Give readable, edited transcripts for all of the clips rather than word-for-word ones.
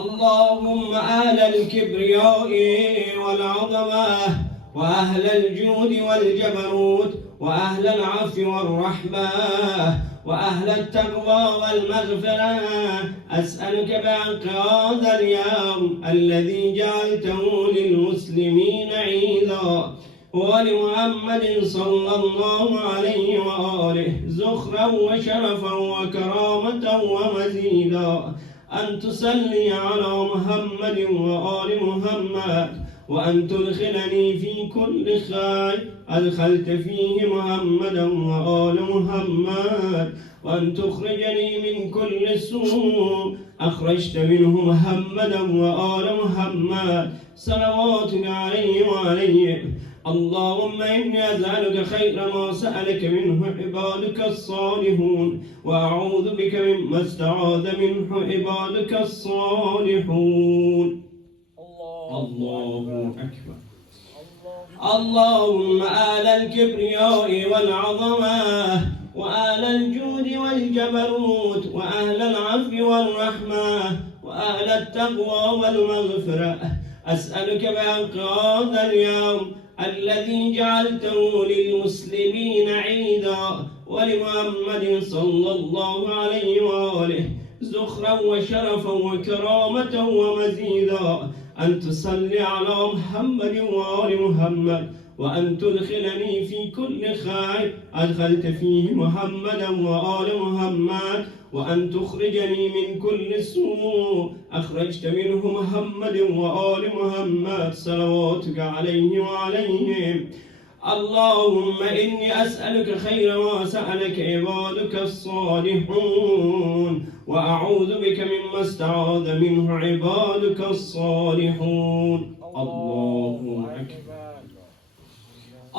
اللهم أهل الكبرياء والعظمة وأهل الجود والجبروت وأهل العفو والرحمة وأهل التقوى والمغفرة، أسألك بحق هذا اليوم الذي جعلته للمسلمين عيدا ولمحمد صلى الله عليه وآله زخرا وشرفا وكرامة ومزيدا، أن تصلي على محمد وآل محمد، وأن تدخلني في كل خير أدخلت فيه محمدا وآل محمد، وأن تخرجني من كل سوء أخرجت منه محمدا وآل محمد، صلواتك عليه وعليه. اللهم إني أسألك خير ما سألك منه عبادك الصالحون، وأعوذ بك مما استعاذ منه عبادك الصالحون. الله أكبر. اللهم آل الكبرياء والعظمة وآل الجود والجبروت وأهل العفو والرحمة وأهل التقوى والمغفرة، أسألك بحق هذا اليوم الذي جعلته للمسلمين عيدا ولمحمد صلى الله عليه وآله زخرا وشرفا وكرامة ومزيدا، أن تصلي على محمد وآل محمد، وأن تدخلني في كل خير أدخلت فيه محمدا وآل محمد، وأن تخرجني من كل سوء أخرجت منه محمد وآل محمد، صلواتك عليه وعليهم. اللهم إني أسألك خير ما سألك عبادك الصالحون، وأعوذ بك مما استعاذ منه عبادك الصالحون. الله أكبر.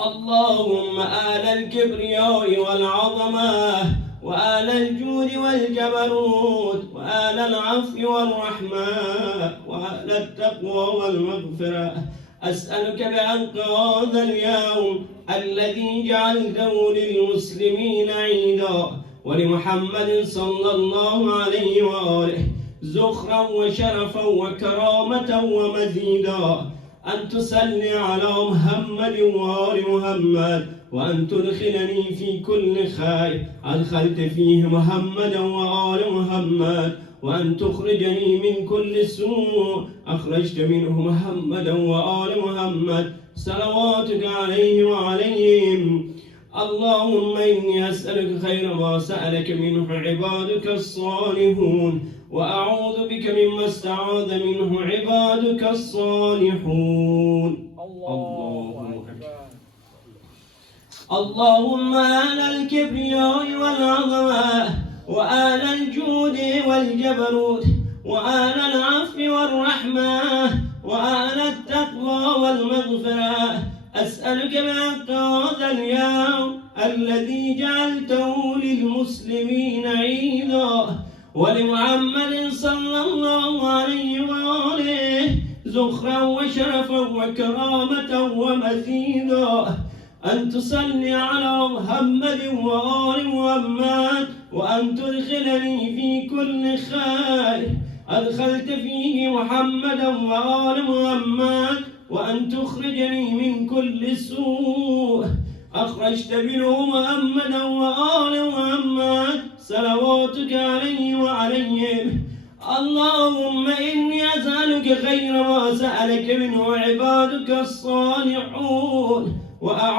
اللهم آل الكبرياء والعظمة وآل الجود والجبروت وآل العفو والرحمة وآل التقوى والمغفرة، أسألك بحق هذا اليوم الذي جعلته للمسلمين عيدا ولمحمد صلى الله عليه وآله زخرا وشرفا وكرامة ومزيدا، أن تصلي على محمد وآل محمد، وأن تدخلني في كل خير أدخلت فيه محمدا وآل محمد، وأن تخرجني من كل سوء أخرجت منه محمدا وآل محمد، صلواتك عليه وعليهم. اللهم إني أسألك خير ما سألك منه عبادك الصالحون، وأعوذ بك مما استعاذ منه عبادك الصالحون. الله أكبر. اللهم آل الكبرياء والعظمة وآل الجود والجبروت وآل العفو والرحمة وآل التقوى والمغفرة، أسألك بحق هذا اليوم الذي جعلته للمسلمين عيدا ولمحمد صلى الله عليه وآله زخرا وشرفا وكرامة ومزيدا، أن تصلي على محمد وآل محمد، وأن تدخلني في كل خير أدخلت فيه محمدا وآل محمد، وأن تخرجني من كل سوء أخرجت منه محمدا وآل محمد، صلواتك عليه وعليهم. اللهم إني أسألك خير ما سألك منه عبادك الصالحون، وأعوذ